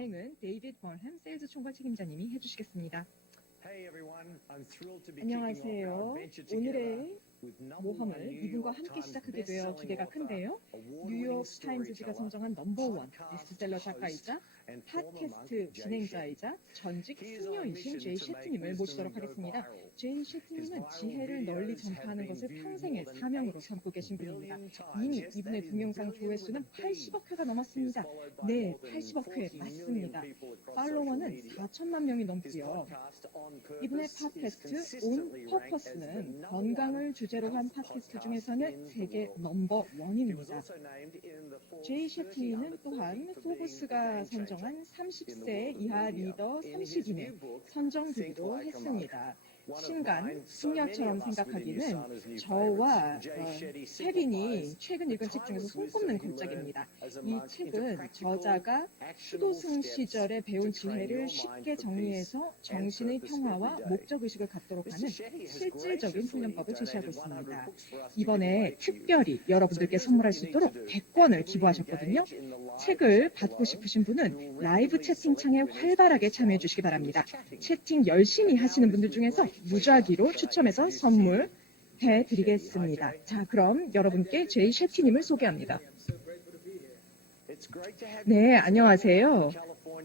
진행은 데이빗 버햄 세일즈 총괄 책임자님이 해주시겠습니다. 안녕하세요. 오늘의 모험을 이분과 함께 시작하게 되어 기대가 큰데요. 뉴욕 타임즈지가 선정한 넘버원 베스트셀러 작가이자 팟캐스트 진행자이자 전직 승려이신 제이 셰트님을 모시도록 하겠습니다. 제이 셰트님은 지혜를 널리 전파하는 것을 평생의 사명으로 삼고 계신 분입니다. 이미 이분의 동영상 조회수는 80억 회가 넘었습니다. 네, 80억 회 맞습니다. 팔로워는 4천만 명이 넘고요. 이분의 팟캐스트 온 퍼퍼스는 건강을 주제로 한 팟캐스트 중에서는 세계 넘버원입니다. 제이 셰트님은 또한 포브스가 선정한 30세 이하 리더 30인에 선정되기도 했습니다. 신간, 승려처럼 생각하기는 저와 셰린이 최근 읽은 책 중에서 손꼽는 걸작입니다. 이 책은 저자가 수도승 시절에 배운 지혜를 쉽게 정리해서 정신의 평화와 목적의식을 갖도록 하는 실질적인 훈련법을 제시하고 있습니다. 이번에 특별히 여러분들께 선물할 수 있도록 100권을 기부하셨거든요. 책을 받고 싶으신 분은 라이브 채팅창에 활발하게 참여해 주시기 바랍니다. 채팅 열심히 하시는 분들 중에서 무작위로 추첨해서 선물해 드리겠습니다. 자, 그럼 여러분께 제이 셰티님을 소개합니다. 네, 안녕하세요.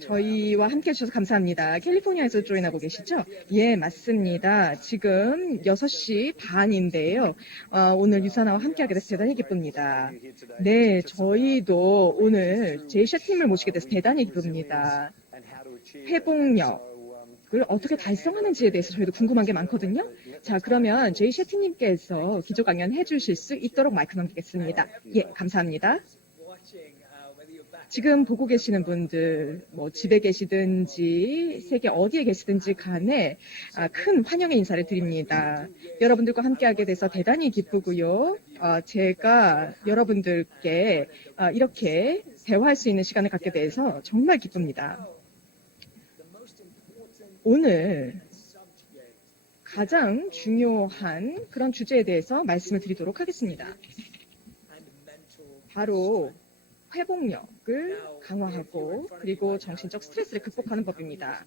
저희와 함께 해주셔서 감사합니다. 캘리포니아에서 조인하고 계시죠? 예, 맞습니다. 지금 6시 반인데요. 오늘 유사나와 함께하게 돼서 대단히 기쁩니다. 네, 저희도 오늘 제이 셰티님을 모시게 돼서 대단히 기쁩니다. 회복력을 어떻게 달성하는지에 대해서 저희도 궁금한 게 많거든요. 자, 그러면 제이 셰티님께서 기조 강연 해주실 수 있도록 마이크 넘기겠습니다. 예, 감사합니다. 지금 보고 계시는 분들, 집에 계시든지 세계 어디에 계시든지 간에 큰 환영의 인사를 드립니다. 여러분들과 함께하게 돼서 대단히 기쁘고요. 제가 여러분들께 이렇게 대화할 수 있는 시간을 갖게 돼서 정말 기쁩니다. 오늘 가장 중요한 그런 주제에 대해서 말씀을 드리도록 하겠습니다. 바로 회복력을 강화하고 그리고 정신적 스트레스를 극복하는 법입니다.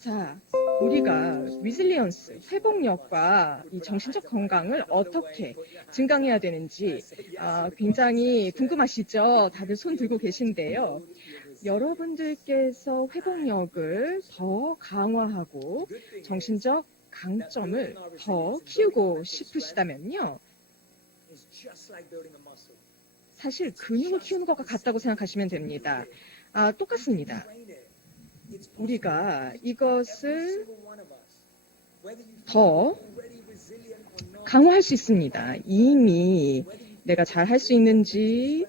자, 우리가 리질리언스, 회복력과 이 정신적 건강을 어떻게 증강해야 되는지 굉장히 궁금하시죠? 다들 손 들고 계신데요. 여러분들께서 회복력을 더 강화하고 정신적 강점을 더 키우고 싶으시다면요. 사실 근육을 키우는 것과 같다고 생각하시면 됩니다. 똑같습니다. 우리가 이것을 더 강화할 수 있습니다. 이미 내가 잘 할 수 있는지,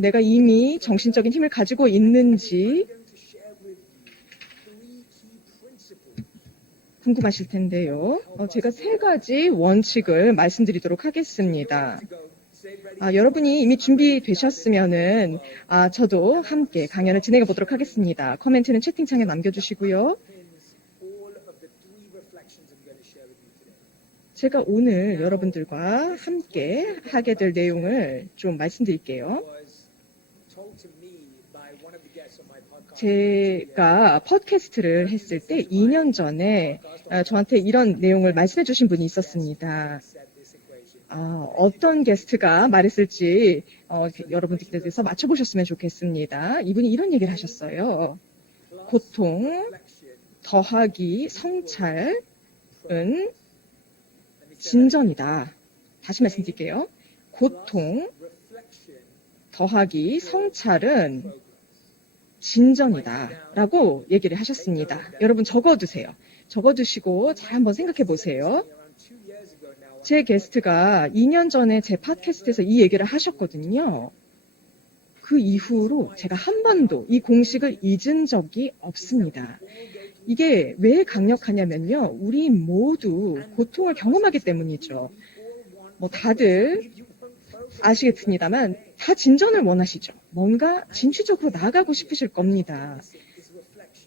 내가 이미 정신적인 힘을 가지고 있는지 궁금하실 텐데요. 제가 3가지 원칙을 말씀드리도록 하겠습니다. 여러분이 이미 준비되셨으면은 저도 함께 강연을 진행해 보도록 하겠습니다. 코멘트는 채팅창에 남겨주시고요. 제가 오늘 여러분들과 함께 하게 될 내용을 좀 말씀드릴게요. 제가 팟캐스트를 했을 때 2년 전에 저한테 이런 내용을 말씀해 주신 분이 있었습니다. 어떤 게스트가 말했을지 여러분들께서 맞춰보셨으면 좋겠습니다. 이분이 이런 얘기를 하셨어요. 고통 더하기 성찰은 진전이다. 다시 말씀드릴게요. 고통 더하기 성찰은 진전이다 라고 얘기를 하셨습니다. 여러분 적어두세요. 적어두시고 잘 한번 생각해 보세요. 제 게스트가 2년 전에 제 팟캐스트에서 이 얘기를 하셨거든요. 그 이후로 제가 한 번도 이 공식을 잊은 적이 없습니다. 이게 왜 강력하냐면요. 우리 모두 고통을 경험하기 때문이죠. 다들 아시겠습니다만 다 진전을 원하시죠. 뭔가 진취적으로 나아가고 싶으실 겁니다.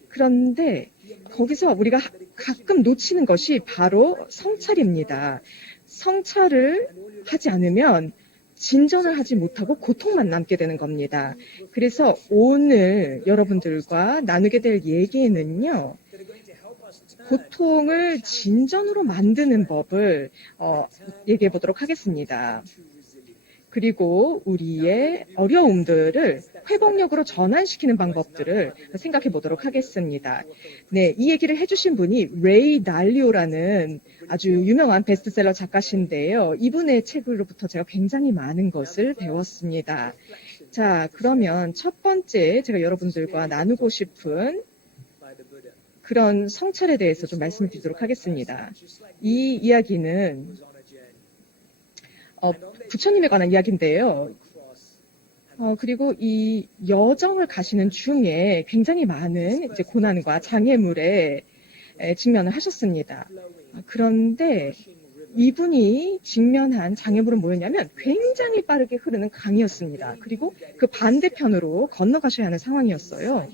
그런데 거기서 우리가 가끔 놓치는 것이 바로 성찰입니다. 성찰을 하지 않으면 진전을 하지 못하고 고통만 남게 되는 겁니다. 그래서 오늘 여러분들과 나누게 될 얘기는요, 고통을 진전으로 만드는 법을 얘기해 보도록 하겠습니다. 그리고 우리의 어려움들을 회복력으로 전환시키는 방법들을 생각해 보도록 하겠습니다. 네, 이 얘기를 해주신 분이 레이 달리오라는 아주 유명한 베스트셀러 작가신데요. 이분의 책으로부터 제가 굉장히 많은 것을 배웠습니다. 자, 그러면 첫 번째 제가 여러분들과 나누고 싶은 그런 성찰에 대해서 좀 말씀을 드리도록 하겠습니다. 이 이야기는 부처님에 관한 이야기인데요. 그리고 이 여정을 가시는 중에 굉장히 많은 이제 고난과 장애물에 직면을 하셨습니다. 그런데 이분이 직면한 장애물은 뭐였냐면 굉장히 빠르게 흐르는 강이었습니다. 그리고 그 반대편으로 건너가셔야 하는 상황이었어요.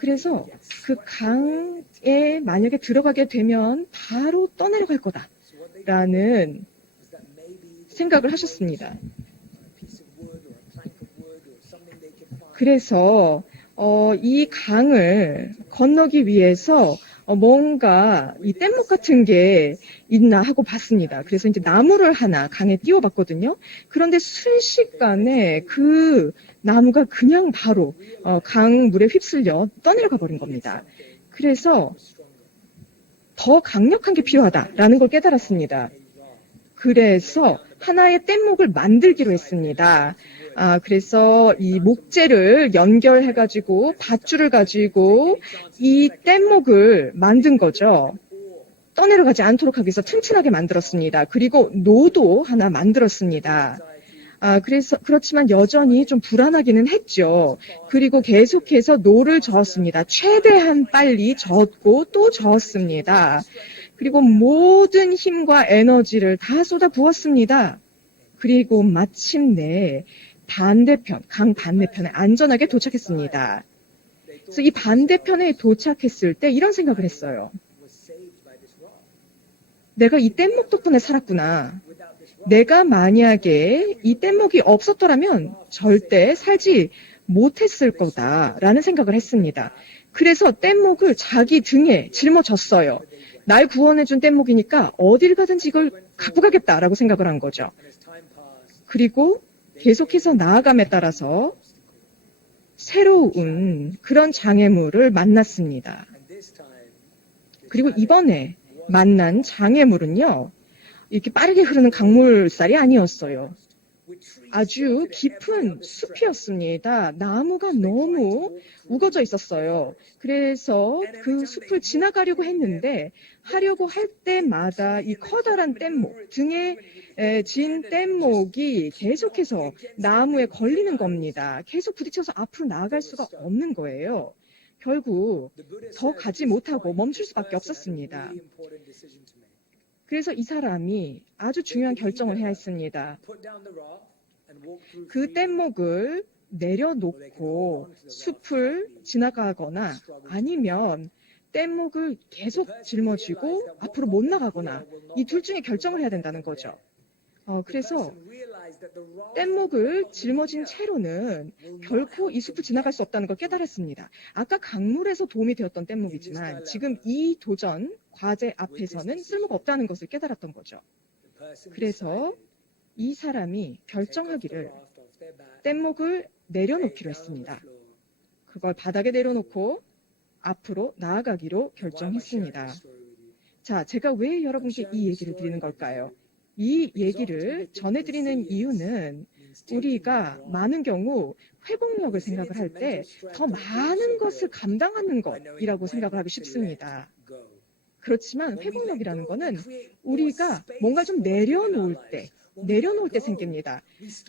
그래서 그 강에 만약에 들어가게 되면 바로 떠내려갈 거다라는 생각을 하셨습니다. 그래서 이 강을 건너기 위해서 뭔가 이 뗏목 같은 게 있나 하고 봤습니다. 그래서 이제 나무를 하나 강에 띄워봤거든요. 그런데 순식간에 그 나무가 그냥 바로 강물에 휩쓸려 떠내려가 버린 겁니다. 그래서 더 강력한 게 필요하다라는 걸 깨달았습니다. 그래서 하나의 뗏목을 만들기로 했습니다. 그래서 이 목재를 연결해가지고 밧줄을 가지고 이 뗏목을 만든 거죠. 떠내려가지 않도록 하기 위해서 튼튼하게 만들었습니다. 그리고 노도 하나 만들었습니다. 그렇지만 여전히 좀 불안하기는 했죠. 그리고 계속해서 노를 저었습니다. 최대한 빨리 저었고 또 저었습니다. 그리고 모든 힘과 에너지를 다 쏟아 부었습니다. 그리고 마침내 강 반대편에 안전하게 도착했습니다. 그래서 이 반대편에 도착했을 때 이런 생각을 했어요. 내가 이 뗏목 덕분에 살았구나. 내가 만약에 이 뗏목이 없었더라면 절대 살지 못했을 거다라는 생각을 했습니다. 그래서 뗏목을 자기 등에 짊어졌어요. 날 구원해준 뗏목이니까 어딜 가든지 이걸 갖고 가겠다라고 생각을 한 거죠. 그리고 계속해서 나아감에 따라서 새로운 그런 장애물을 만났습니다. 그리고 이번에 만난 장애물은요, 이렇게 빠르게 흐르는 강물살이 아니었어요. 아주 깊은 숲이었습니다. 나무가 너무 우거져 있었어요. 그래서 그 숲을 지나가려고 했는데 하려고 할 때마다 이 커다란 뗏목, 등에 진 뗏목이 계속해서 나무에 걸리는 겁니다. 계속 부딪혀서 앞으로 나아갈 수가 없는 거예요. 결국 더 가지 못하고 멈출 수밖에 없었습니다. 그래서 이 사람이 아주 중요한 결정을 해야 했습니다. 그 뗏목을 내려놓고 숲을 지나가거나 아니면 뗏목을 계속 짊어지고 앞으로 못 나가거나 이 둘 중에 결정을 해야 된다는 거죠. 그래서 뗏목을 짊어진 채로는 결코 이 숲을 지나갈 수 없다는 걸 깨달았습니다. 아까 강물에서 도움이 되었던 뗏목이지만 지금 이 도전 과제 앞에서는 쓸모가 없다는 것을 깨달았던 거죠. 그래서 이 사람이 결정하기를 뗏목을 내려놓기로 했습니다. 그걸 바닥에 내려놓고 앞으로 나아가기로 결정했습니다. 자, 제가 왜 여러분께 이 얘기를 드리는 걸까요? 이 얘기를 전해드리는 이유는 우리가 많은 경우 회복력을 생각을 할 때 더 많은 것을 감당하는 것이라고 생각을 하기 쉽습니다. 그렇지만 회복력이라는 거는 우리가 뭔가 좀 내려놓을 때 생깁니다.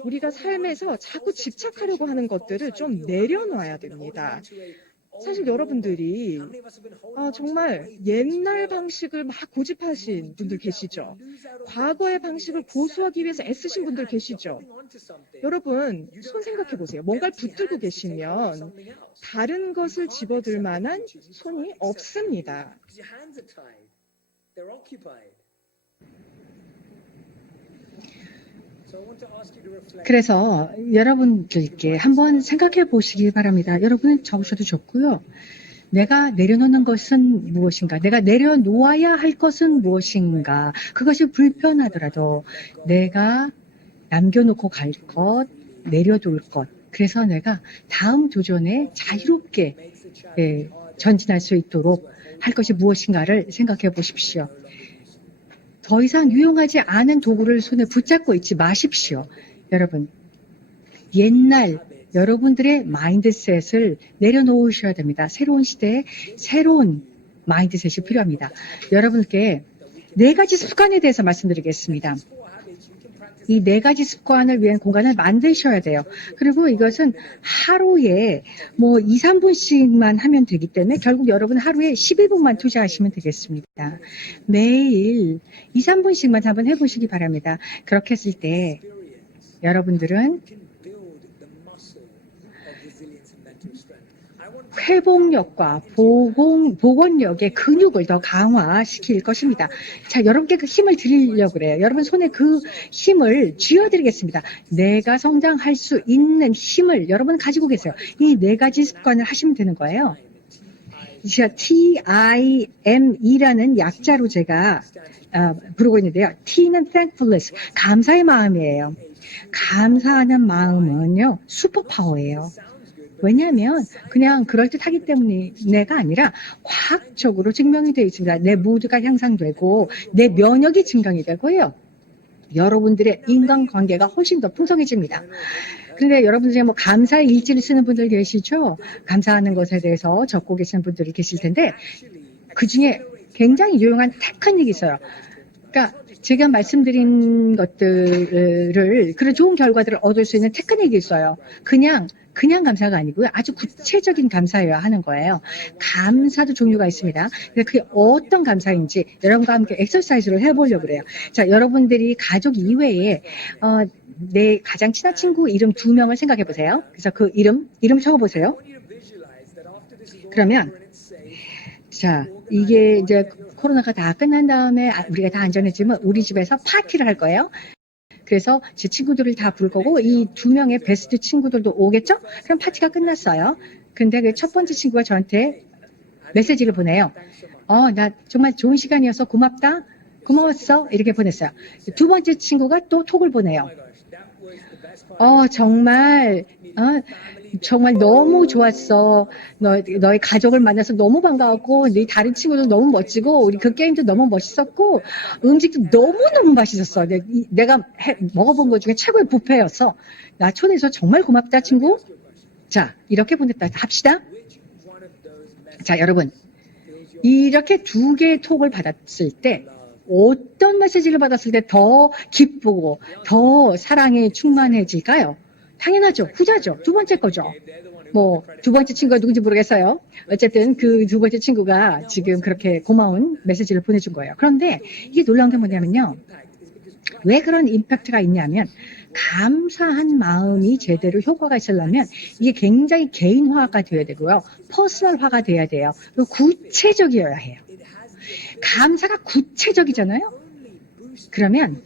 우리가 삶에서 자꾸 집착하려고 하는 것들을 좀 내려놔야 됩니다. 사실 여러분들이 정말 옛날 방식을 막 고집하신 분들 계시죠? 과거의 방식을 고수하기 위해서 애쓰신 분들 계시죠? 여러분, 손 생각해 보세요. 뭔가를 붙들고 계시면 다른 것을 집어들 만한 손이 없습니다. 그래서 여러분들께 한번 생각해 보시기 바랍니다. 여러분은 적으셔도 좋고요. 내가 내려놓는 것은 무엇인가? 내가 내려놓아야 할 것은 무엇인가? 그것이 불편하더라도 내가 남겨놓고 갈 것, 내려둘 것. 그래서 내가 다음 도전에 자유롭게 전진할 수 있도록 할 것이 무엇인가를 생각해 보십시오. 더 이상 유용하지 않은 도구를 손에 붙잡고 있지 마십시오. 여러분, 옛날 여러분들의 마인드셋을 내려놓으셔야 됩니다. 새로운 시대에 새로운 마인드셋이 필요합니다. 여러분께 4가지 습관에 대해서 말씀드리겠습니다. 이 4가지 습관을 위한 공간을 만드셔야 돼요. 그리고 이것은 하루에 뭐 2, 3분씩만 하면 되기 때문에 결국 여러분 하루에 12분만 투자하시면 되겠습니다. 매일 2, 3분씩만 한번 해보시기 바랍니다. 그렇게 했을 때 여러분들은 회복력과 복원력의 근육을 더 강화시킬 것입니다. 자, 여러분께 그 힘을 드리려고 그래요. 여러분 손에 그 힘을 쥐어드리겠습니다. 내가 성장할 수 있는 힘을 여러분 가지고 계세요. 이 4가지 습관을 하시면 되는 거예요. 제가 TIME라는 약자로 제가 부르고 있는데요. T는 thankfulness, 감사의 마음이에요. 감사하는 마음은요, 슈퍼파워예요. 왜냐하면 그냥 그럴듯하기 때문에가 아니라 과학적으로 증명이 되어 있습니다. 내 모두가 향상되고 내 면역이 증강이 되고요. 여러분들의 인간관계가 훨씬 더 풍성해집니다. 그런데 여러분 중에 뭐 감사의 일지를 쓰는 분들 계시죠? 감사하는 것에 대해서 적고 계시는 분들이 계실 텐데 그 중에 굉장히 유용한 테크닉이 있어요. 그러니까 제가 말씀드린 것들을 그런 좋은 결과들을 얻을 수 있는 테크닉이 있어요. 그냥 감사가 아니고요. 아주 구체적인 감사여야 하는 거예요. 감사도 종류가 있습니다. 근데 그게 어떤 감사인지 여러분과 함께 엑서사이즈를 해보려고 그래요. 자, 여러분들이 가족 이외에 내 가장 친한 친구 이름 2명을 생각해 보세요. 그래서 그 이름 적어보세요. 그러면 자, 이게 이제 코로나가 다 끝난 다음에 우리가 다 안전해지면 우리 집에서 파티를 할 거예요. 그래서 제 친구들을 다 부를 거고 이 2명의 베스트 친구들도 오겠죠? 그럼 파티가 끝났어요. 근데 그 첫 번째 친구가 저한테 메시지를 보내요. 나 정말 좋은 시간이어서 고맙다. 고마웠어. 이렇게 보냈어요. 2번째 친구가 또 톡을 보내요. 정말 너무 좋았어. 너의 가족을 만나서 너무 반가웠고, 네 다른 친구도 너무 멋지고, 우리 그 게임도 너무 멋있었고, 음식도 너무너무 맛있었어. 내가 먹어본 것 중에 최고의 뷔페였어. 나 초대해서 정말 고맙다, 친구. 자, 이렇게 보냈다 합시다. 자, 여러분. 이렇게 2개의 톡을 받았을 때, 어떤 메시지를 받았을 때 더 기쁘고, 더 사랑에 충만해질까요? 당연하죠. 후자죠. 2번째 거죠. 뭐 2번째 친구가 누군지 모르겠어요. 어쨌든 그 2번째 친구가 지금 그렇게 고마운 메시지를 보내준 거예요. 그런데 이게 놀라운 게 뭐냐면요. 왜 그런 임팩트가 있냐면 감사한 마음이 제대로 효과가 있으려면 이게 굉장히 개인화가 되어야 되고요. 퍼스널화가 돼야 돼요. 그리고 구체적이어야 해요. 감사가 구체적이잖아요. 그러면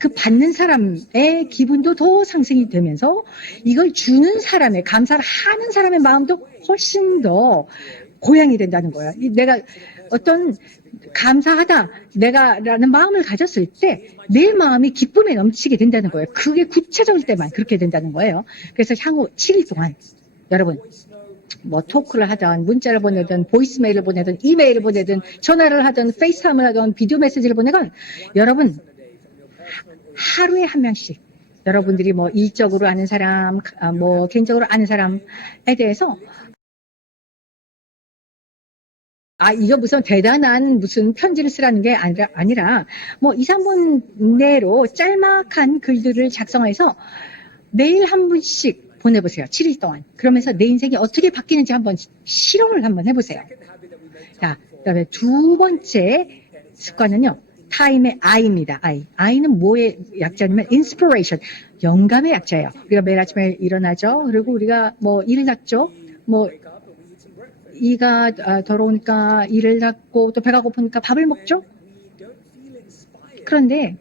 그 받는 사람의 기분도 더 상승이 되면서 이걸 주는 사람의, 감사를 하는 사람의 마음도 훨씬 더 고양이 된다는 거예요. 내가 어떤 감사하다 라는 마음을 가졌을 때 내 마음이 기쁨에 넘치게 된다는 거예요. 그게 구체적일 때만 그렇게 된다는 거예요. 그래서 향후 7일 동안 여러분 뭐 토크를 하든 문자를 보내든 보이스메일을 보내든 이메일을 보내든 전화를 하든 페이스타임을 하든 비디오 메시지를 보내건 여러분 하루에 한 명씩 여러분들이 뭐 일적으로 아는 사람, 뭐 개인적으로 아는 사람에 대해서 이거 무슨 대단한 무슨 편지를 쓰라는 게 아니라 뭐 2, 3분 내로 짤막한 글들을 작성해서 매일 한 분씩 보내보세요. 7일 동안. 그러면서 내 인생이 어떻게 바뀌는지 한번 실험을 한번 해보세요. 자, 그다음에 2번째 습관은요. 타임의 I입니다. I는 뭐의 약자냐면 inspiration, 영감의 약자예요. 우리가 매일 아침에 일어나죠. 그리고 우리가 뭐 일을 닦죠. 뭐 이가 더러우니까 이를 닦고 또 배가 고프니까 밥을 먹죠. 그런데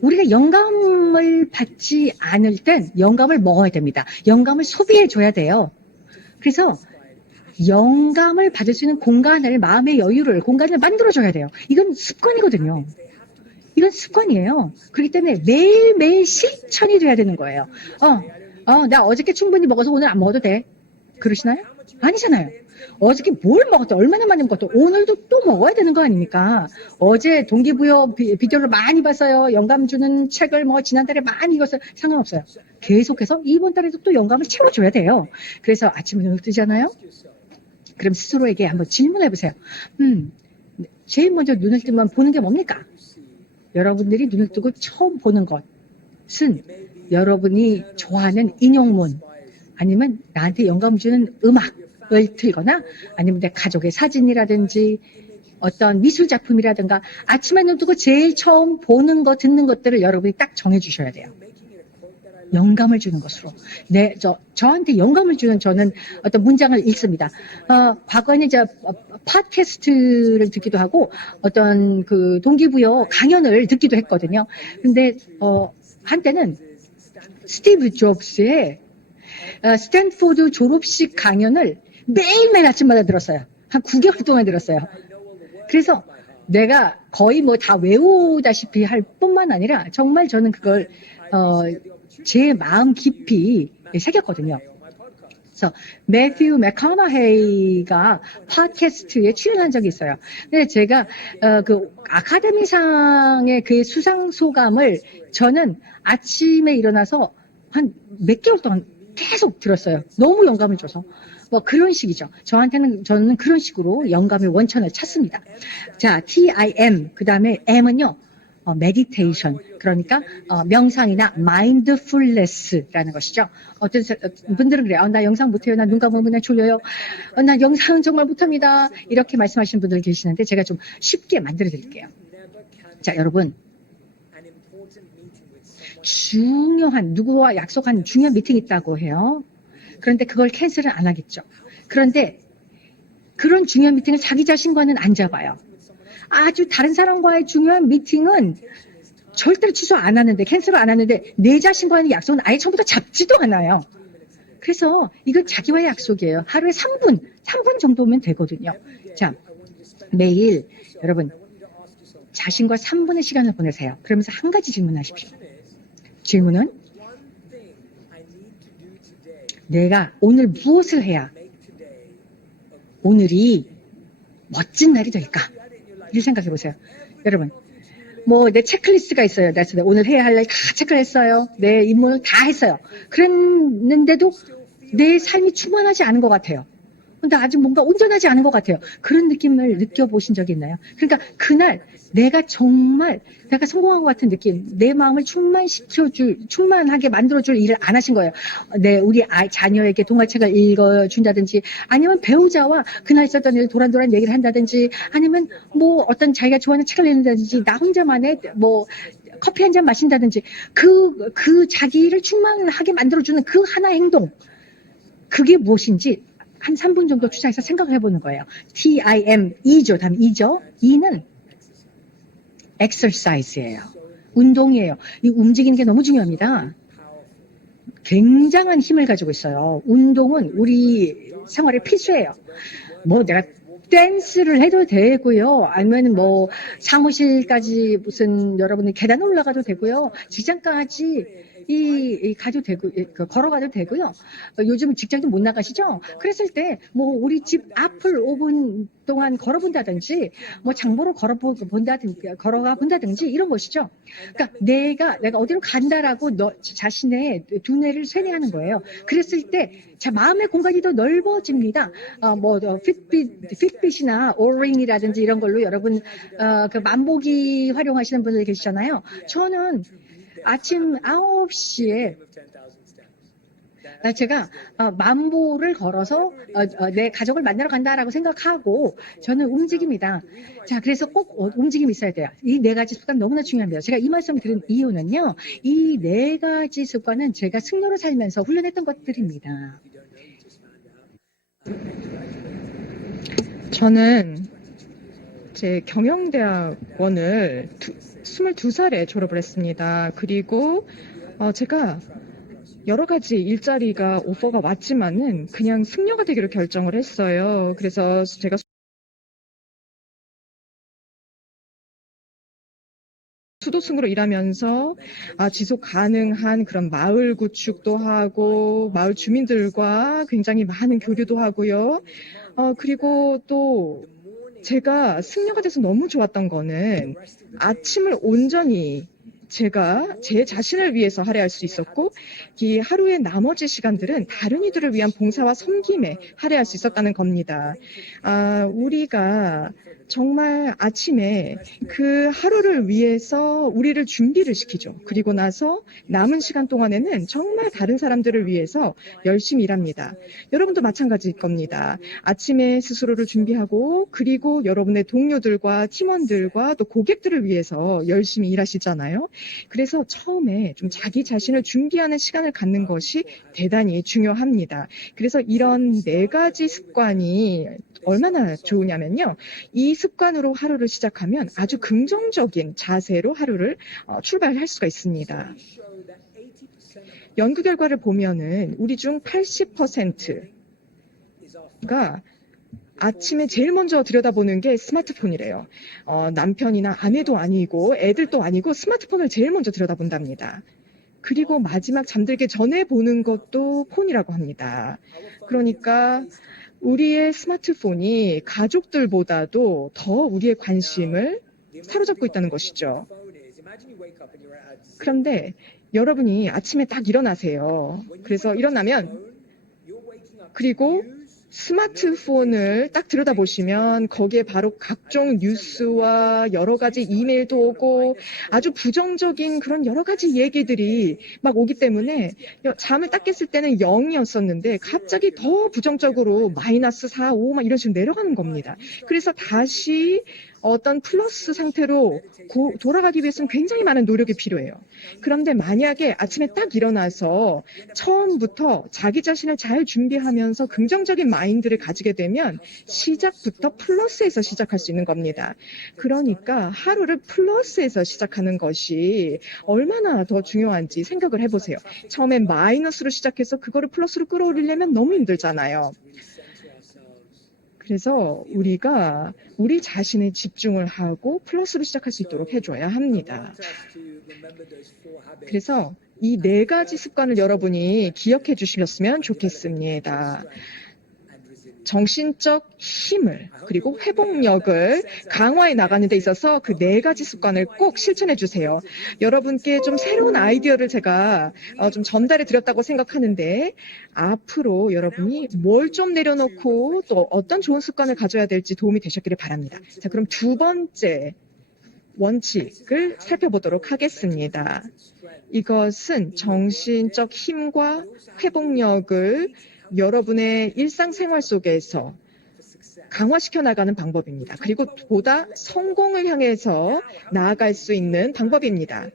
우리가 영감을 받지 않을 땐 영감을 먹어야 됩니다. 영감을 소비해 줘야 돼요. 그래서 영감을 받을 수 있는 공간을, 마음의 여유를, 공간을 만들어줘야 돼요. 이건 습관이거든요. 이건 습관이에요. 그렇기 때문에 매일매일 실천이 돼야 되는 거예요. 나 어저께 충분히 먹어서 오늘 안 먹어도 돼. 그러시나요? 아니잖아요. 어저께 뭘 먹었다, 얼마나 많이 먹었다, 오늘도 또 먹어야 되는 거 아닙니까? 어제 동기부여 비디오를 많이 봤어요. 영감 주는 책을 지난달에 많이 읽었어요. 상관없어요. 계속해서 이번 달에도 또 영감을 채워줘야 돼요. 그래서 아침에 눈을 뜨잖아요. 그럼 스스로에게 한번 질문해 보세요. 제일 먼저 눈을 뜨면 보는 게 뭡니까? 여러분들이 눈을 뜨고 처음 보는 것은 여러분이 좋아하는 인용문, 아니면 나한테 영감 주는 음악을 틀거나, 아니면 내 가족의 사진이라든지 어떤 미술 작품이라든가, 아침에 눈 뜨고 제일 처음 보는 것, 듣는 것들을 여러분이 딱 정해주셔야 돼요. 영감을 주는 것으로. 저한테 영감을 주는 저는 어떤 문장을 읽습니다. 과거에는 이제 팟캐스트를 듣기도 하고 어떤 그 동기부여 강연을 듣기도 했거든요. 근데 한때는 스티브 잡스의 스탠포드 졸업식 강연을 매일매일 아침마다 들었어요. 한 9개월 동안 들었어요. 그래서 내가 거의 다 외우다시피 할 뿐만 아니라 정말 저는 그걸 제 마음 깊이 새겼거든요. 그래서 매튜 맥커너헤이가 팟캐스트에 출연한 적이 있어요. 근데 제가 그 아카데미상의 그 수상 소감을 저는 아침에 일어나서 한 몇 개월 동안 계속 들었어요. 너무 영감을 줘서. 그런 식이죠. 저는 그런 식으로 영감의 원천을 찾습니다. 자, TIM, 그 다음에 M은요, 메디테이션, 그러니까 명상이나 마인드풀네스라는 것이죠. 어떤 분들은 그래요. 나 영상 못해요. 나 눈 감으면 그냥 졸려요. 나 영상은 정말 못합니다. 이렇게 말씀하시는 분들 계시는데 제가 좀 쉽게 만들어 드릴게요. 자, 여러분, 누구와 약속한 중요한 미팅이 있다고 해요. 그런데 그걸 캔슬을 안 하겠죠. 그런데 그런 중요한 미팅을 자기 자신과는 안 잡아요. 아주 다른 사람과의 중요한 미팅은 절대로 취소 안 하는데, 캔슬을 안 하는데, 내 자신과의 약속은 아예 처음부터 잡지도 않아요. 그래서 이건 자기와의 약속이에요. 하루에 3분 정도면 되거든요. 자, 매일 여러분 자신과 3분의 시간을 보내세요. 그러면서 한 가지 질문하십시오. 질문은 내가 오늘 무엇을 해야 오늘이 멋진 날이 될까? 이를 생각해 보세요. 여러분, 내 체크리스트가 있어요. 그래서 오늘 해야 할 일 다 체크를 했어요. 내 임무를 다 했어요. 그랬는데도 내 삶이 충만하지 않은 것 같아요. 근데 아직 뭔가 온전하지 않은 것 같아요. 그런 느낌을 느껴보신 적이 있나요? 그러니까 그날 내가 정말 내가 성공한 것 같은 느낌, 내 마음을 충만하게 만들어줄 일을 안 하신 거예요. 우리 자녀에게 동화책을 읽어준다든지, 아니면 배우자와 그날 있었던 일 도란도란 얘기를 한다든지, 아니면 어떤 자기가 좋아하는 책을 읽는다든지, 나 혼자만의 커피 한 잔 마신다든지, 그 자기를 충만하게 만들어주는 그 하나의 행동, 그게 무엇인지 한 3분 정도 투자해서 생각을 해보는 거예요. TIM, E죠. 다음 E죠. E는 exercise예요. 운동이에요. 이 움직이는 게 너무 중요합니다. 굉장한 힘을 가지고 있어요. 운동은 우리 생활에 필수예요. 내가 댄스를 해도 되고요. 아니면 사무실까지 무슨 여러분이 계단 올라가도 되고요. 직장까지 가도 되고, 걸어가도 되고요. 요즘 직장도 못 나가시죠? 그랬을 때, 우리 집 앞을 5분 동안 걸어본다든지, 장보러 걸어가 본다든지, 이런 것이죠. 그러니까 내가 어디로 간다라고 자신의 두뇌를 쇠뇌하는 거예요. 그랬을 때, 마음의 공간이 더 넓어집니다. 핏빛이나 오링이라든지 이런 걸로 여러분, 그 만보기 활용하시는 분들 계시잖아요. 저는 아침 9시에 제가 만보를 걸어서 내 가족을 만나러 간다라고 생각하고 저는 움직입니다. 자, 그래서 꼭 움직임이 있어야 돼요. 이 4가지 습관 너무나 중요합니다. 제가 이 말씀을 드린 이유는요, 이 4가지 습관은 제가 승려로 살면서 훈련했던 것들입니다. 저는 제 경영대학원을 22살에 졸업을 했습니다. 그리고 제가 여러 가지 일자리가 오퍼가 왔지만은 그냥 승려가 되기로 결정을 했어요. 그래서 제가 수도승으로 일하면서 지속 가능한 그런 마을 구축도 하고 마을 주민들과 굉장히 많은 교류도 하고요. 그리고 또 제가 승려가 돼서 너무 좋았던 거는 아침을 온전히 제가 제 자신을 위해서 할애할 수 있었고 이 하루의 나머지 시간들은 다른 이들을 위한 봉사와 섬김에 할애할 수 있었다는 겁니다. 우리가 정말 아침에 그 하루를 위해서 우리를 준비를 시키죠. 그리고 나서 남은 시간 동안에는 정말 다른 사람들을 위해서 열심히 일합니다. 여러분도 마찬가지일 겁니다. 아침에 스스로를 준비하고 그리고 여러분의 동료들과 팀원들과 또 고객들을 위해서 열심히 일하시잖아요. 그래서 처음에 좀 자기 자신을 준비하는 시간을 갖는 것이 대단히 중요합니다. 그래서 이런 4가지 습관이 얼마나 좋으냐면요. 이 습관으로 하루를 시작하면 아주 긍정적인 자세로 하루를 출발할 수가 있습니다. 연구 결과를 보면은 우리 중 80%가 아침에 제일 먼저 들여다보는 게 스마트폰이래요. 남편이나 아내도 아니고 애들도 아니고 스마트폰을 제일 먼저 들여다본답니다. 그리고 마지막 잠들기 전에 보는 것도 폰이라고 합니다. 그러니까 우리의 스마트폰이 가족들보다도 더 우리의 관심을 사로잡고 있다는 것이죠. 그런데 여러분이 아침에 딱 일어나세요. 그래서 일어나면 그리고 스마트폰을 딱 들여다보시면 거기에 바로 각종 뉴스와 여러 가지 이메일도 오고 아주 부정적인 그런 여러 가지 얘기들이 막 오기 때문에 잠을 딱 깼을 때는 0이었었는데 갑자기 더 부정적으로 마이너스 4, 5 막 이런 식으로 내려가는 겁니다. 그래서 다시 어떤 플러스 상태로 돌아가기 위해서는 굉장히 많은 노력이 필요해요. 그런데 만약에 아침에 딱 일어나서 처음부터 자기 자신을 잘 준비하면서 긍정적인 마인드를 가지게 되면 시작부터 플러스에서 시작할 수 있는 겁니다. 그러니까 하루를 플러스에서 시작하는 것이 얼마나 더 중요한지 생각을 해보세요. 처음엔 마이너스로 시작해서 그거를 플러스로 끌어올리려면 너무 힘들잖아요. 그래서 우리가 우리 자신에 집중을 하고 플러스로 시작할 수 있도록 해줘야 합니다. 그래서 이 4가지 습관을 여러분이 기억해 주셨으면 좋겠습니다. 정신적 힘을 그리고 회복력을 강화해 나가는 데 있어서 그 4가지 습관을 꼭 실천해 주세요. 여러분께 좀 새로운 아이디어를 제가 좀 전달해 드렸다고 생각하는데 앞으로 여러분이 뭘 좀 내려놓고 또 어떤 좋은 습관을 가져야 될지 도움이 되셨기를 바랍니다. 자, 그럼 2번째 원칙을 살펴보도록 하겠습니다. 이것은 정신적 힘과 회복력을 여러분의 일상생활 속에서 강화시켜 나가는 방법입니다. 그리고 보다 성공을 향해서 나아갈 수 있는 방법입니다.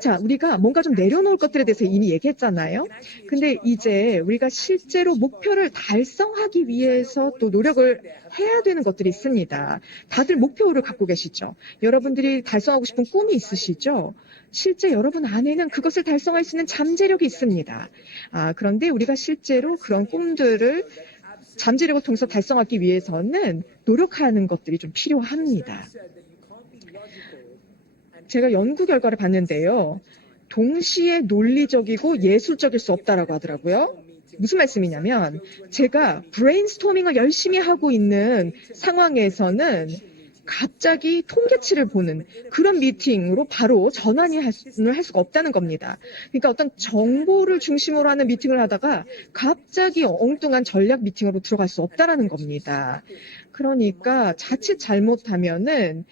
자, 우리가 뭔가 좀 내려놓을 것들에 대해서 이미 얘기했잖아요. 근데 이제 우리가 실제로 목표를 달성하기 위해서 또 노력을 해야 되는 것들이 있습니다. 다들 목표를 갖고 계시죠? 여러분들이 달성하고 싶은 꿈이 있으시죠? 실제 여러분 안에는 그것을 달성할 수 있는 잠재력이 있습니다. 그런데 우리가 실제로 그런 꿈들을 잠재력을 통해서 달성하기 위해서는 노력하는 것들이 좀 필요합니다. 제가 연구 결과를 봤는데요. 동시에 논리적이고 예술적일 수 없다라고 하더라고요. 무슨 말씀이냐면 제가 브레인스토밍을 열심히 하고 있는 상황에서는 갑자기 통계치를 보는 그런 미팅으로 바로 전환을 할 수가 없다는 겁니다. 그러니까 어떤 정보를 중심으로 하는 미팅을 하다가 갑자기 엉뚱한 전략 미팅으로 들어갈 수 없다는 겁니다. 그러니까 자칫 잘못하면은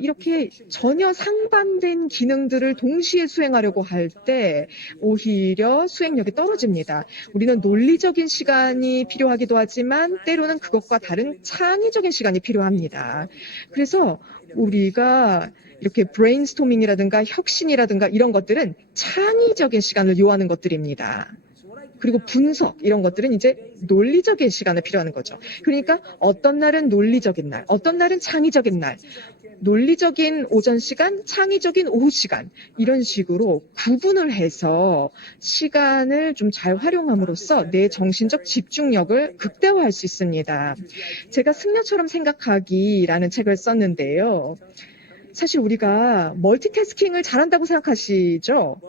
이렇게 전혀 상반된 기능들을 동시에 수행하려고 할 때 오히려 수행력이 떨어집니다. 우리는 논리적인 시간이 필요하기도 하지만 때로는 그것과 다른 창의적인 시간이 필요합니다. 그래서 우리가 이렇게 브레인스토밍이라든가 혁신이라든가 이런 것들은 창의적인 시간을 요하는 것들입니다. 그리고 분석 이런 것들은 이제 논리적인 시간을 필요하는 거죠. 그러니까 어떤 날은 논리적인 날, 어떤 날은 창의적인 날, 논리적인 오전 시간, 창의적인 오후 시간 이런 식으로 구분을 해서 시간을 좀 잘 활용함으로써 내 정신적 집중력을 극대화할 수 있습니다. 제가 승려처럼 생각하기라는 책을 썼는데요. 사실 우리가 멀티태스킹을 잘한다고 생각하시죠?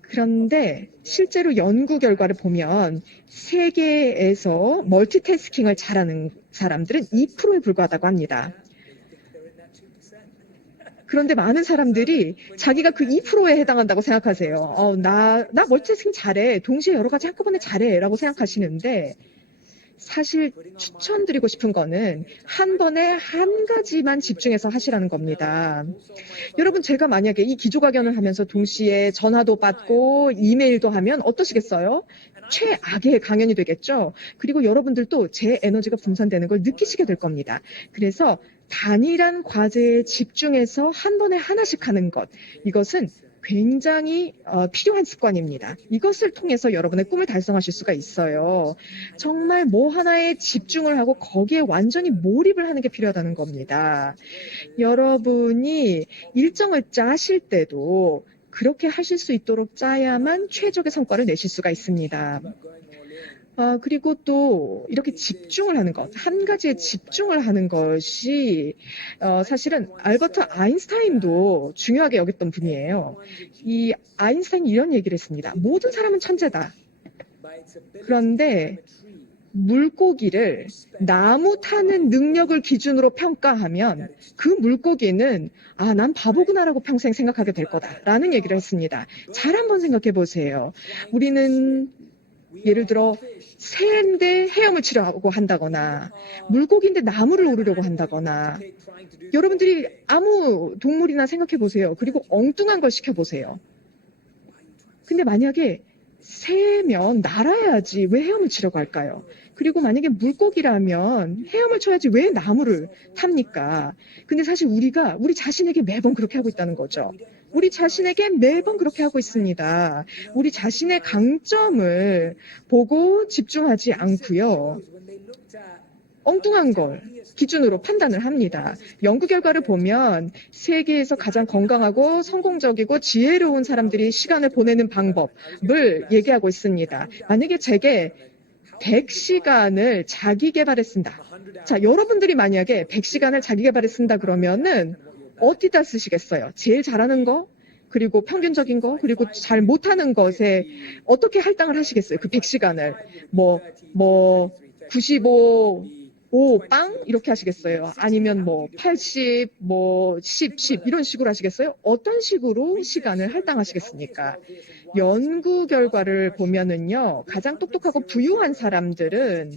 그런데 실제로 연구 결과를 보면 세계에서 멀티태스킹을 잘하는 사람들은 2%에 불과하다고 합니다. 그런데 많은 사람들이 자기가 그 2%에 해당한다고 생각하세요. 나 멀티태스킹 잘해. 동시에 여러 가지 한꺼번에 잘해. 라고 생각하시는데 사실 추천드리고 싶은 거는 한 번에 한 가지만 집중해서 하시라는 겁니다. 여러분, 제가 만약에 이 기조각연을 하면서 동시에 전화도 받고 이메일도 하면 어떠시겠어요? 최악의 강연이 되겠죠? 그리고 여러분들도 제 에너지가 분산되는 걸 느끼시게 될 겁니다. 그래서 단일한 과제에 집중해서 한 번에 하나씩 하는 것, 이것은 굉장히 필요한 습관입니다. 이것을 통해서 여러분의 꿈을 달성하실 수가 있어요. 정말 뭐 하나에 집중을 하고 거기에 완전히 몰입을 하는 게 필요하다는 겁니다. 여러분이 일정을 짜실 때도 그렇게 하실 수 있도록 짜야만 최적의 성과를 내실 수가 있습니다. 그리고 또 이렇게 집중을 하는 것, 한 가지에 집중을 하는 것이 사실은 알버트 아인슈타인도 중요하게 여겼던 분이에요. 이 아인슈타인이 이런 얘기를 했습니다. 모든 사람은 천재다. 그런데 물고기를 나무 타는 능력을 기준으로 평가하면 그 물고기는 난 바보구나라고 평생 생각하게 될 거다라는 얘기를 했습니다. 잘 한번 생각해 보세요. 우리는 예를 들어 새인데 헤엄을 치려고 한다거나 물고기인데 나무를 오르려고 한다거나 여러분들이 아무 동물이나 생각해 보세요. 그리고 엉뚱한 걸 시켜 보세요. 근데 만약에 새면 날아야지 왜 헤엄을 치려고 할까요? 그리고 만약에 물고기라면 헤엄을 쳐야지 왜 나무를 탑니까? 근데 사실 우리가 우리 자신에게 매번 그렇게 하고 있다는 거죠. 우리 자신에게 매번 그렇게 하고 있습니다. 우리 자신의 강점을 보고 집중하지 않고요. 엉뚱한 걸 기준으로 판단을 합니다. 연구 결과를 보면 세계에서 가장 건강하고 성공적이고 지혜로운 사람들이 시간을 보내는 방법을 얘기하고 있습니다. 만약에 제게 100시간을 자기 개발에 쓴다. 자, 여러분들이 만약에 100시간을 자기 개발에 쓴다 그러면은 어디다 쓰시겠어요? 제일 잘하는 거? 그리고 평균적인 거? 그리고 잘 못하는 것에 어떻게 할당을 하시겠어요? 그 100시간을. 95, 5, 빵? 이렇게 하시겠어요? 아니면 80, 10 이런 식으로 하시겠어요? 어떤 식으로 시간을 할당하시겠습니까? 연구 결과를 보면은요, 가장 똑똑하고 부유한 사람들은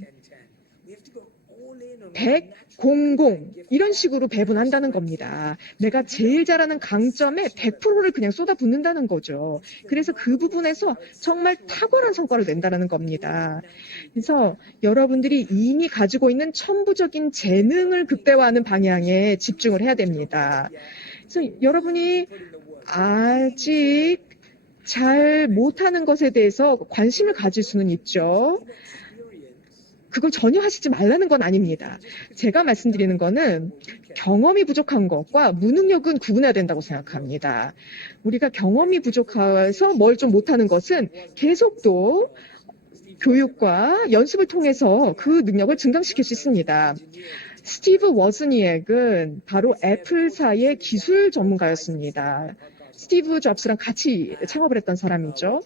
100, 00 이런 식으로 배분한다는 겁니다. 내가 제일 잘하는 강점에 100%를 그냥 쏟아붓는다는 거죠. 그래서 그 부분에서 정말 탁월한 성과를 낸다는 겁니다. 그래서 여러분들이 이미 가지고 있는 천부적인 재능을 극대화하는 방향에 집중을 해야 됩니다. 그래서 여러분이 아직 잘 못하는 것에 대해서 관심을 가질 수는 있죠. 그걸 전혀 하시지 말라는 건 아닙니다. 제가 말씀드리는 거는 경험이 부족한 것과 무능력은 구분해야 된다고 생각합니다. 우리가 경험이 부족해서 뭘 좀 못하는 것은 계속 또 교육과 연습을 통해서 그 능력을 증강시킬 수 있습니다. 스티브 워즈니액은 바로 애플사의 기술 전문가였습니다. 스티브 잡스랑 같이 창업을 했던 사람이죠.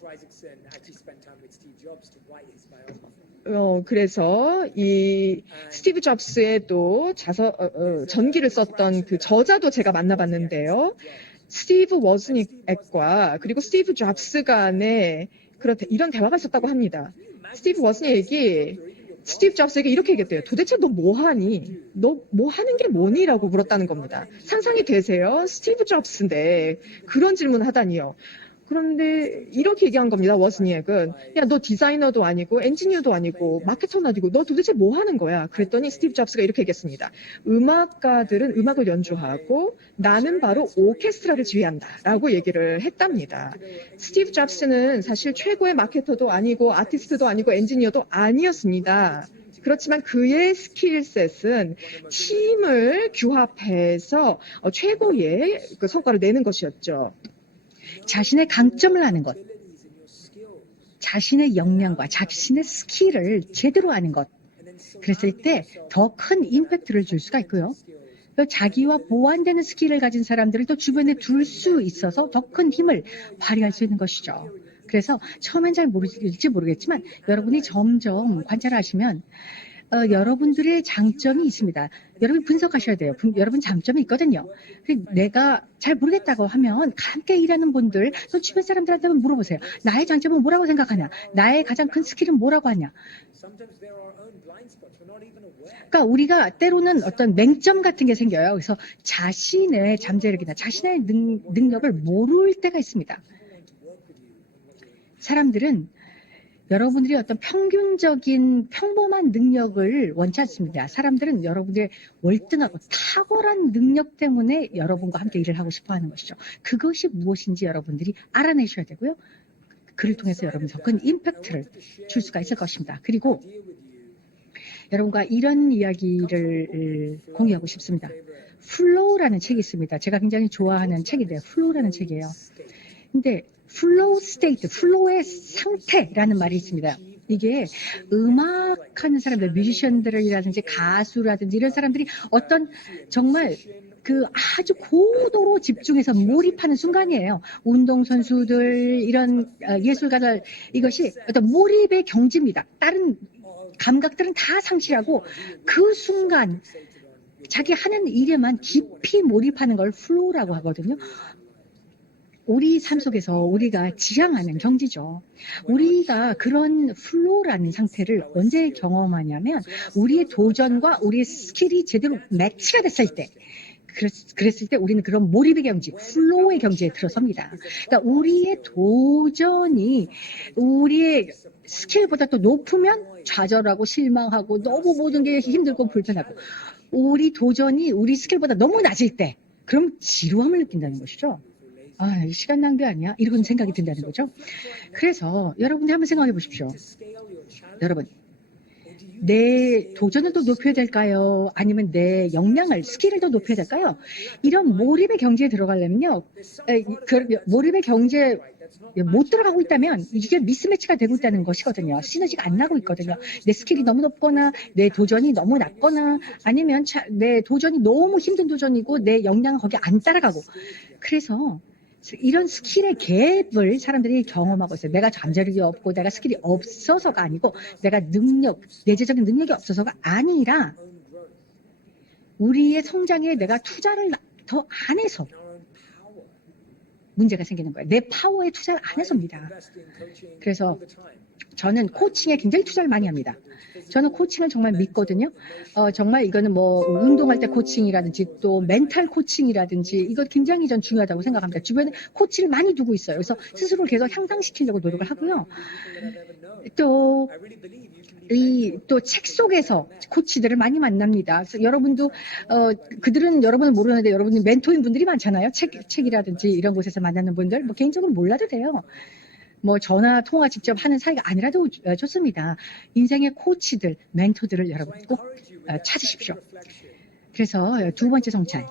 그래서 이 스티브 잡스의 또 전기를 썼던 그 저자도 제가 만나봤는데요. 스티브 워즈니액과 그리고 스티브 잡스 간에 이런 대화가 있었다고 합니다. 스티브 워즈니액이 스티브 잡스에게 이렇게 얘기했대요. 도대체 너 뭐 하니? 너 뭐 하는 게 뭐니? 라고 물었다는 겁니다. 상상이 되세요? 스티브 잡스인데 그런 질문을 하다니요. 그런데 이렇게 얘기한 겁니다. 워즈니액은. 야, 너 디자이너도 아니고 엔지니어도 아니고 마케터도 아니고 너 도대체 뭐 하는 거야? 그랬더니 스티브 잡스가 이렇게 얘기했습니다. 음악가들은 음악을 연주하고 나는 바로 오케스트라를 지휘한다 라고 얘기를 했답니다. 스티브 잡스는 사실 최고의 마케터도 아니고 아티스트도 아니고 엔지니어도 아니었습니다. 그렇지만 그의 스킬셋은 팀을 규합해서 최고의 그 성과를 내는 것이었죠. 자신의 강점을 아는 것, 자신의 역량과 자신의 스킬을 제대로 아는 것. 그랬을 때 더 큰 임팩트를 줄 수가 있고요. 자기와 보완되는 스킬을 가진 사람들을 또 주변에 둘 수 있어서 더 큰 힘을 발휘할 수 있는 것이죠. 그래서 처음엔 잘 모르실지 모르겠지만 여러분이 점점 관찰하시면 여러분들의 장점이 있습니다. 여러분 분석하셔야 돼요. 여러분 장점이 있거든요. 내가 잘 모르겠다고 하면 함께 일하는 분들, 또 주변 사람들한테 물어보세요. 나의 장점은 뭐라고 생각하냐? 나의 가장 큰 스킬은 뭐라고 하냐? 그러니까 우리가 때로는 어떤 맹점 같은 게 생겨요. 그래서 자신의 잠재력이나 자신의 능력을 모를 때가 있습니다. 사람들은 여러분들이 어떤 평균적인 평범한 능력을 원치 않습니다. 사람들은 여러분들의 월등하고 탁월한 능력 때문에 여러분과 함께 일을 하고 싶어 하는 것이죠. 그것이 무엇인지 여러분들이 알아내셔야 되고요. 그를 통해서 여러분이 더 큰 임팩트를 줄 수가 있을 것입니다. 그리고 여러분과 이런 이야기를 공유하고 싶습니다. 플로우라는 책이 있습니다. 제가 굉장히 좋아하는 책인데요. 플로우라는 책이에요. 근데 플로우 스테이트, 플로우의 상태라는 말이 있습니다. 이게 음악하는 사람들, 뮤지션들이라든지 가수라든지 이런 사람들이 어떤 정말 그 아주 고도로 집중해서 몰입하는 순간이에요. 운동선수들, 이런 예술가들, 이것이 어떤 몰입의 경지입니다. 다른 감각들은 다 상실하고 그 순간 자기 하는 일에만 깊이 몰입하는 걸 플로우라고 하거든요. 우리 삶 속에서 우리가 지향하는 경지죠. 우리가 그런 플로우라는 상태를 언제 경험하냐면 우리의 도전과 우리의 스킬이 제대로 매치가 됐을 때, 그랬을 때 우리는 그런 몰입의 경지, 플로우의 경지에 들어섭니다. 그러니까 우리의 도전이 우리의 스킬보다 또 높으면 좌절하고 실망하고 너무 모든 게 힘들고 불편하고, 우리 도전이 우리 스킬보다 너무 낮을 때 그럼 지루함을 느낀다는 것이죠. 아, 시간 낭비 아니야? 이런 생각이 든다는 거죠. 그래서 여러분들 한번 생각해 보십시오. 여러분, 내 도전을 더 높여야 될까요? 아니면 내 역량을, 스킬을 더 높여야 될까요? 이런 몰입의 경지에 들어가려면요. 몰입의 경지에 못 들어가고 있다면 이게 미스매치가 되고 있다는 것이거든요. 시너지가 안 나고 있거든요. 내 스킬이 너무 높거나 내 도전이 너무 낮거나 아니면 내 도전이 너무 힘든 도전이고 내 역량은 거기 안 따라가고. 그래서 이런 스킬의 갭을 사람들이 경험하고 있어요. 내가 잠재력이 없고 내가 스킬이 없어서가 아니고 내가 내재적인 능력이 없어서가 아니라 우리의 성장에 내가 투자를 더 안 해서 문제가 생기는 거예요. 내 파워에 투자를 안 해서입니다. 그래서 저는 코칭에 굉장히 투자를 많이 합니다. 저는 코칭을 정말 믿거든요. 정말 이거는 뭐 운동할 때 코칭이라든지 또 멘탈 코칭이라든지 이거 굉장히 전 중요하다고 생각합니다. 주변에 코치를 많이 두고 있어요. 그래서 스스로를 계속 향상시키려고 노력을 하고요. 또 책 속에서 코치들을 많이 만납니다. 그래서 여러분도 그들은 여러분을 모르는데 여러분이 멘토인 분들이 많잖아요. 책이라든지 이런 곳에서 만나는 분들 뭐 개인적으로 몰라도 돼요. 뭐 전화 통화 직접 하는 사이가 아니라도 좋습니다. 인생의 코치들, 멘토들을 여러분 꼭 찾으십시오. 그래서 두 번째 성찰,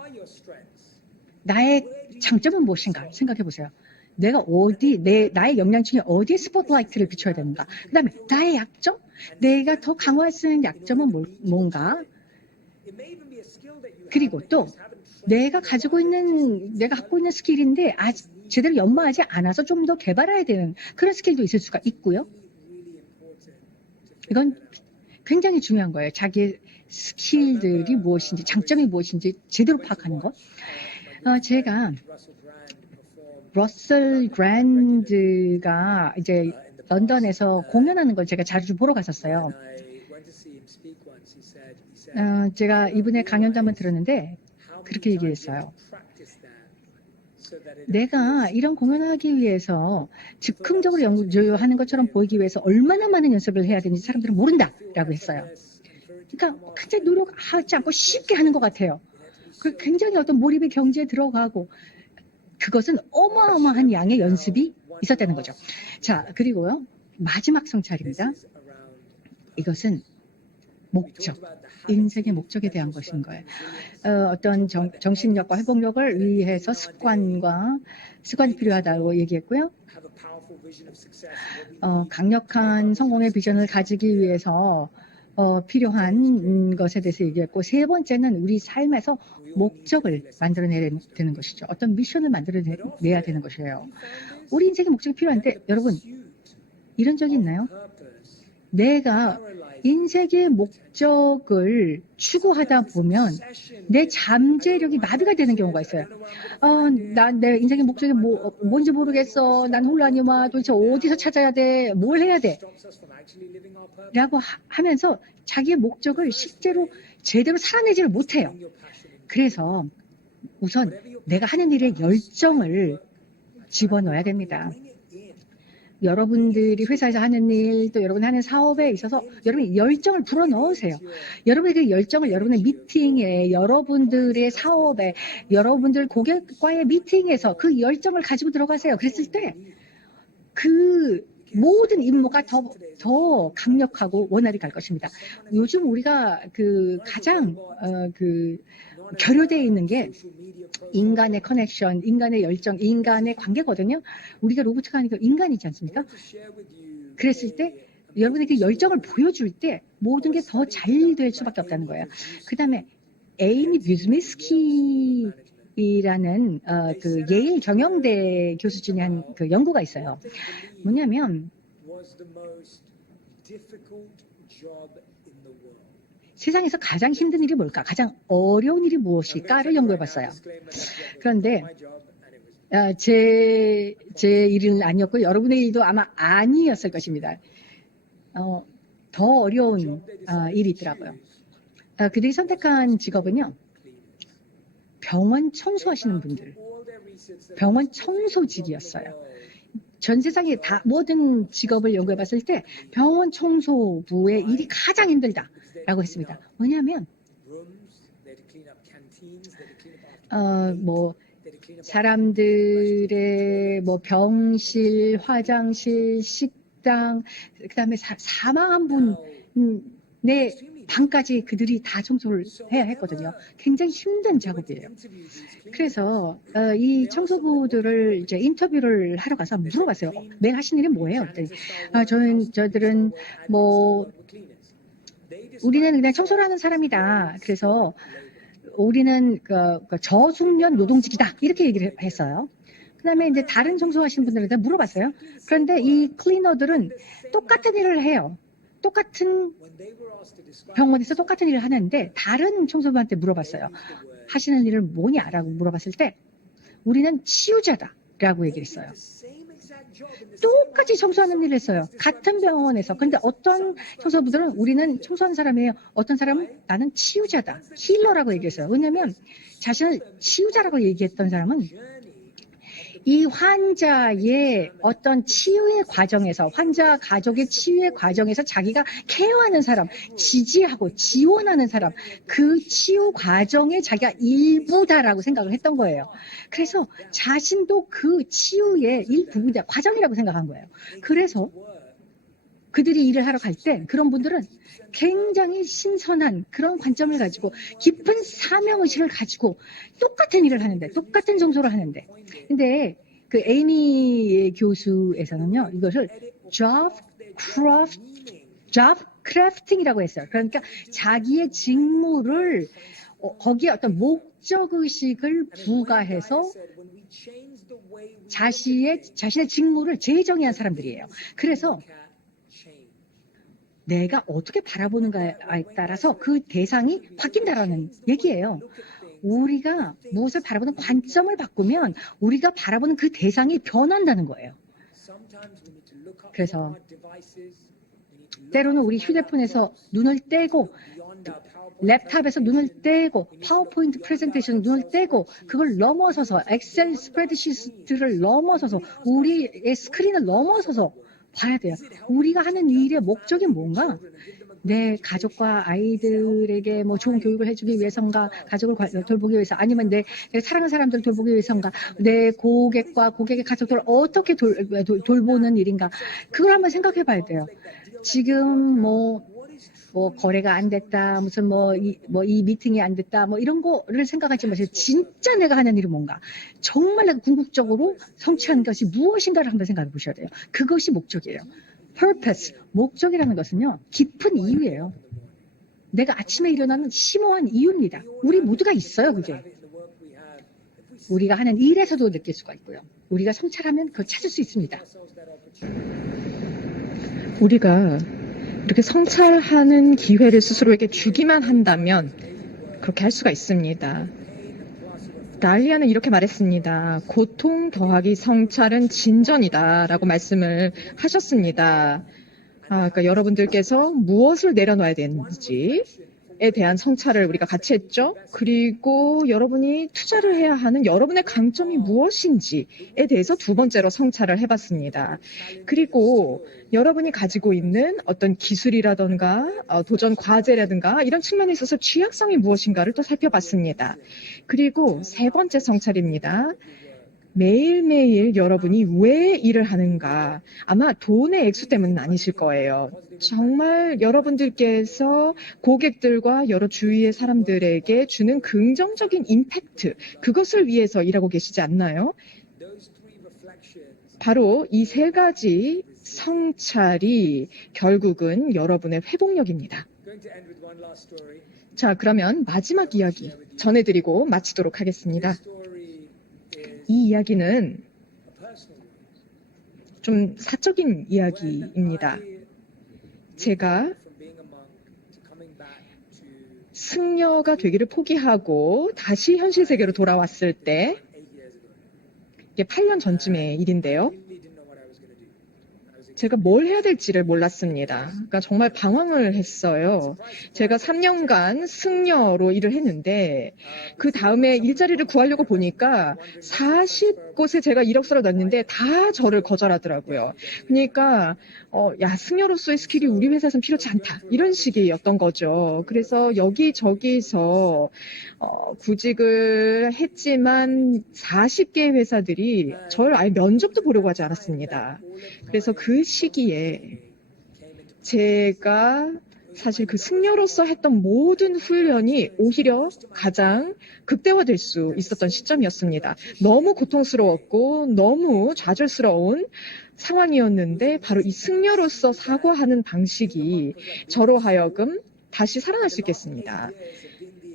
나의 장점은 무엇인가 생각해 보세요. 내가 나의 역량 중에 어디에 스포트라이트를 비춰야 되는가. 그 다음에 나의 약점, 내가 더 강화할 수 있는 약점은 뭔가. 그리고 또 내가 갖고 있는 스킬인데 아직 제대로 연마하지 않아서 좀 더 개발해야 되는 그런 스킬도 있을 수가 있고요. 이건 굉장히 중요한 거예요. 자기의 스킬들이 무엇인지, 장점이 무엇인지 제대로 파악하는 것. 제가 러셀 그랜드가 이제 런던에서 공연하는 걸 제가 자주 보러 갔었어요. 제가 이분의 강연도 한번 들었는데 그렇게 얘기했어요. 내가 이런 공연을 하기 위해서 즉흥적으로 연주하는 것처럼 보이기 위해서 얼마나 많은 연습을 해야 되는지 사람들은 모른다라고 했어요. 그러니까 굉장히 노력하지 않고 쉽게 하는 것 같아요. 그 굉장히 어떤 몰입의 경지에 들어가고 그것은 어마어마한 양의 연습이 있었다는 거죠. 자, 그리고요. 마지막 성찰입니다. 이것은 목적, 인생의 목적에 대한 것인 거예요. 어떤 정신력과 회복력을 위해서 습관이 필요하다고 얘기했고요. 강력한 성공의 비전을 가지기 위해서 필요한 것에 대해서 얘기했고, 세 번째는 우리 삶에서 목적을 만들어내야 되는 것이죠. 어떤 미션을 만들어내야 되는 것이에요. 우리 인생의 목적이 필요한데 여러분 이런 적이 있나요? 내가 인생의 목적을 추구하다 보면 내 잠재력이 마비가 되는 경우가 있어요. 난 내 인생의 목적이 뭔지 모르겠어. 난 혼란이 와. 도대체 어디서 찾아야 돼? 뭘 해야 돼? 라고 하면서 자기의 목적을 실제로 제대로 살아내지를 못해요. 그래서 우선 내가 하는 일에 열정을 집어넣어야 됩니다. 여러분들이 회사에서 하는 일, 또 여러분이 하는 사업에 있어서 여러분이 열정을 불어넣으세요. 여러분의 그 열정을 여러분의 미팅에, 여러분들의 사업에, 여러분들 고객과의 미팅에서 그 열정을 가지고 들어가세요. 그랬을 때 그 모든 임무가 더 강력하고 원활히 갈 것입니다. 요즘 우리가 가장 결여되어 있는 게 인간의 커넥션, 인간의 열정, 인간의 관계거든요. 우리가 로봇가 아니고 인간이지 않습니까? 그랬을 때 여러분의 그 열정을 보여줄 때 모든 게 더 잘 될 수밖에 없다는 거예요. 그 다음에 에이미 뷰즈미스키라는 예일 경영대 교수 중에 한 연구가 있어요. 뭐냐면 세상에서 가장 힘든 일이 뭘까? 가장 어려운 일이 무엇일까를 연구해봤어요. 그런데 제 일은 아니었고 여러분의 일도 아마 아니었을 것입니다. 더 어려운 일이 있더라고요. 그들이 선택한 직업은요. 병원 청소하시는 분들. 병원 청소직이었어요. 전 세상의 모든 직업을 연구해봤을 때 병원 청소부의 일이 가장 힘들다라고 했습니다. 뭐냐면 사람들의 병실, 화장실, 식당, 그다음에 사망한 분의 방까지 그들이 다 청소를 해야 했거든요. 굉장히 힘든 작업이에요. 그래서 이 청소부들을 이제 인터뷰를 하러 가서 물어봤어요. 매일 하시는 일이 뭐예요? 그랬더니 저들은 우리는 그냥 청소를 하는 사람이다. 그래서 우리는 저숙련 노동직이다. 이렇게 얘기를 했어요. 그다음에 이제 다른 청소하시는 분들한테 물어봤어요. 그런데 이 클리너들은 똑같은 일을 해요. 똑같은 병원에서 똑같은 일을 하는데 다른 청소부한테 물어봤어요. 하시는 일은 뭐냐라고 물어봤을 때 우리는 치유자다라고 얘기를 했어요. 똑같이 청소하는 일을 했어요. 같은 병원에서. 근데 어떤 청소부들은 우리는 청소하는 사람이에요. 어떤 사람은 나는 치유자다. 힐러라고 얘기했어요. 왜냐하면 자신을 치유자라고 얘기했던 사람은 이 환자의 어떤 치유의 과정에서, 환자 가족의 치유의 과정에서 자기가 케어하는 사람, 지지하고 지원하는 사람, 그 치유 과정에 자기가 일부다라고 생각을 했던 거예요. 그래서 자신도 그 치유의 일부분이다, 과정이라고 생각한 거예요. 그래서 그들이 일을 하러 갈 때 그런 분들은 굉장히 신선한 그런 관점을 가지고 깊은 사명의식을 가지고 똑같은 일을 하는데, 똑같은 청소를 하는데, 근데 그 에이미 교수에서는요, 이것을 job crafting이라고 했어요. 그러니까 자기의 직무를 거기에 어떤 목적의식을 부과해서 자신의 직무를 재정의한 사람들이에요. 그래서 내가 어떻게 바라보는가에 따라서 그 대상이 바뀐다라는 얘기예요. 우리가 무엇을 바라보는 관점을 바꾸면 우리가 바라보는 그 대상이 변한다는 거예요. 그래서 때로는 우리 휴대폰에서 눈을 떼고 랩탑에서 눈을 떼고 파워포인트 프레젠테이션 눈을 떼고 그걸 넘어서서 엑셀 스프레드시트를 넘어서서 우리의 스크린을 넘어서서 봐야 돼요. 우리가 하는 일의 목적이 뭔가? 내 가족과 아이들에게 뭐 좋은 교육을 해주기 위해서인가, 가족을 돌보기 위해서, 아니면 내 사랑하는 사람들을 돌보기 위해서인가, 내 고객과 고객의 가족들을 어떻게 돌보는 일인가, 그걸 한번 생각해 봐야 돼요. 지금 뭐 거래가 안 됐다, 무슨 이 미팅이 안 됐다, 뭐 이런 거를 생각하지 마세요. 진짜 내가 하는 일은 뭔가, 정말 내가 궁극적으로 성취하는 것이 무엇인가를 한번 생각해 보셔야 돼요. 그것이 목적이에요. purpose, 목적이라는 것은요, 깊은 이유예요. 내가 아침에 일어나는 심오한 이유입니다. 우리 모두가 있어요, 그게. 우리가 하는 일에서도 느낄 수가 있고요. 우리가 성찰하면 그걸 찾을 수 있습니다. 우리가 이렇게 성찰하는 기회를 스스로에게 주기만 한다면 그렇게 할 수가 있습니다. 달리아는 이렇게 말했습니다. 고통 더하기 성찰은 진전이다 라고 말씀을 하셨습니다. 그러니까 여러분들께서 무엇을 내려놔야 되는지에 대한 성찰을 우리가 같이 했죠. 그리고 여러분이 투자를 해야 하는 여러분의 강점이 무엇인지에 대해서 두 번째로 성찰을 해봤습니다. 그리고 여러분이 가지고 있는 어떤 기술이라던가 도전 과제라든가 이런 측면에 있어서 취약성이 무엇인가를 또 살펴봤습니다. 그리고 세 번째 성찰입니다. 매일매일 여러분이 왜 일을 하는가, 아마 돈의 액수 때문은 아니실 거예요. 정말 여러분들께서 고객들과 여러 주위의 사람들에게 주는 긍정적인 임팩트, 그것을 위해서 일하고 계시지 않나요? 바로 이 세 가지 성찰이 결국은 여러분의 회복력입니다. 자, 그러면 마지막 이야기 전해드리고 마치도록 하겠습니다. 이 이야기는 좀 사적인 이야기입니다. 제가 승려가 되기를 포기하고 다시 현실 세계로 돌아왔을 때, 이게 8년 전쯤의 일인데요. 제가 뭘 해야 될지를 몰랐습니다. 그러니까 정말 방황을 했어요. 제가 3년간 승려로 일을 했는데 그 다음에 일자리를 구하려고 보니까 40곳에 제가 이력서를 넣었는데 다 저를 거절하더라고요. 그러니까 야, 승려로서의 스킬이 우리 회사에서는 필요치 않다, 이런 식이었던 거죠. 그래서 여기저기서 구직을 했지만 40개의 회사들이 저를 아예 면접도 보려고 하지 않았습니다. 그래서 그 시기에 제가 사실 그 승려로서 했던 모든 훈련이 오히려 가장 극대화될 수 있었던 시점이었습니다. 너무 고통스러웠고 너무 좌절스러운 상황이었는데 바로 이 승려로서 사고하는 방식이 저로 하여금 다시 살아날 수 있겠습니다.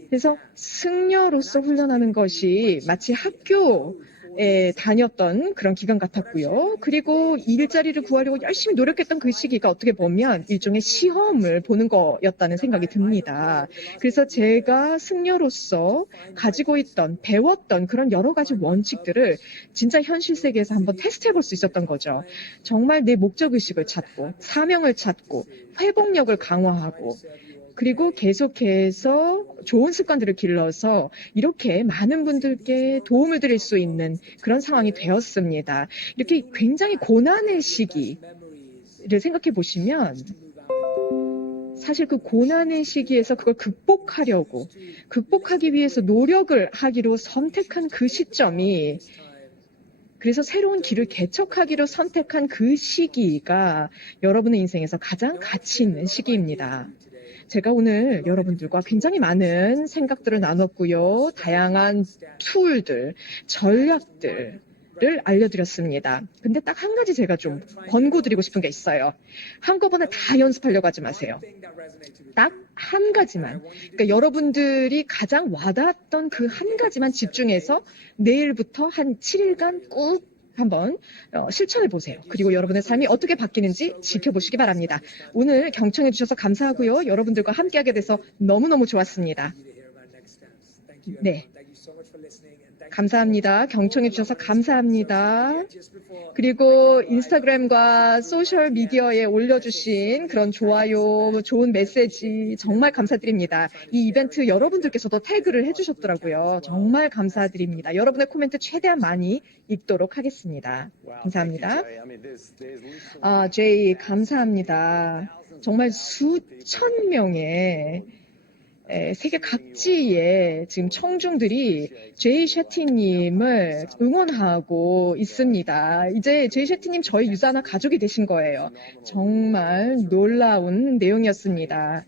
그래서 승려로서 훈련하는 것이 마치 학교에 다녔던 그런 기간 같았고요. 그리고 일자리를 구하려고 열심히 노력했던 그 시기가 어떻게 보면 일종의 시험을 보는 거였다는 생각이 듭니다. 그래서 제가 승려로서 가지고 있던, 배웠던 그런 여러 가지 원칙들을 진짜 현실 세계에서 한번 테스트해 볼 수 있었던 거죠. 정말 내 목적의식을 찾고, 사명을 찾고, 회복력을 강화하고, 그리고 계속해서 좋은 습관들을 길러서 이렇게 많은 분들께 도움을 드릴 수 있는 그런 상황이 되었습니다. 이렇게 굉장히 고난의 시기를 생각해 보시면 사실 그 고난의 시기에서 그걸 극복하기 위해서 노력을 하기로 선택한 그 시점이, 그래서 새로운 길을 개척하기로 선택한 그 시기가 여러분의 인생에서 가장 가치 있는 시기입니다. 제가 오늘 여러분들과 굉장히 많은 생각들을 나눴고요. 다양한 툴들, 전략들을 알려드렸습니다. 근데 딱 한 가지 제가 좀 권고드리고 싶은 게 있어요. 한꺼번에 다 연습하려고 하지 마세요. 딱 한 가지만. 그러니까 여러분들이 가장 와닿았던 그 한 가지만 집중해서 내일부터 한 7일간 꾹 한번 실천해 보세요. 그리고 여러분의 삶이 어떻게 바뀌는지 지켜보시기 바랍니다. 오늘 경청해 주셔서 감사하고요. 여러분들과 함께하게 돼서 너무너무 좋았습니다. 네. 감사합니다. 경청해 주셔서 감사합니다. 그리고 인스타그램과 소셜 미디어에 올려주신 그런 좋아요, 좋은 메시지 정말 감사드립니다. 이 이벤트 여러분들께서도 태그를 해주셨더라고요. 정말 감사드립니다. 여러분의 코멘트 최대한 많이 읽도록 하겠습니다. 감사합니다. 제이 감사합니다. 정말 수천 명의 세계 각지의 지금 청중들이 제이 셰티님을 응원하고 있습니다. 이제 제이 셰티님 저희 유자나 가족이 되신 거예요. 정말 놀라운 내용이었습니다.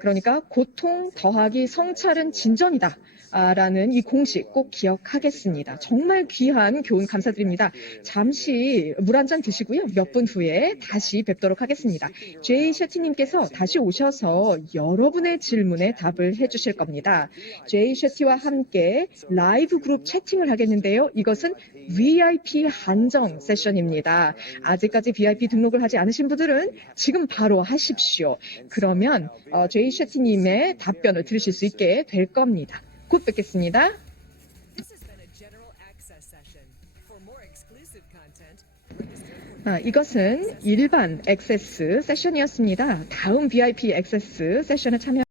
그러니까 고통 더하기 성찰은 진전이다. 라는 이 공식 꼭 기억하겠습니다. 정말 귀한 교훈 감사드립니다. 잠시 물 한 잔 드시고요. 몇 분 후에 다시 뵙도록 하겠습니다. 제이 셰티님께서 다시 오셔서 여러분의 질문에 답을 해주실 겁니다. 제이 셰티와 함께 라이브 그룹 채팅을 하겠는데요. 이것은 VIP 한정 세션입니다. 아직까지 VIP 등록을 하지 않으신 분들은 지금 바로 하십시오. 그러면 제이 셰티님의 답변을 들으실 수 있게 될 겁니다. 곧 뵙겠습니다. 이것은 일반 액세스 세션이었습니다. 다음 VIP 액세스 세션에 참여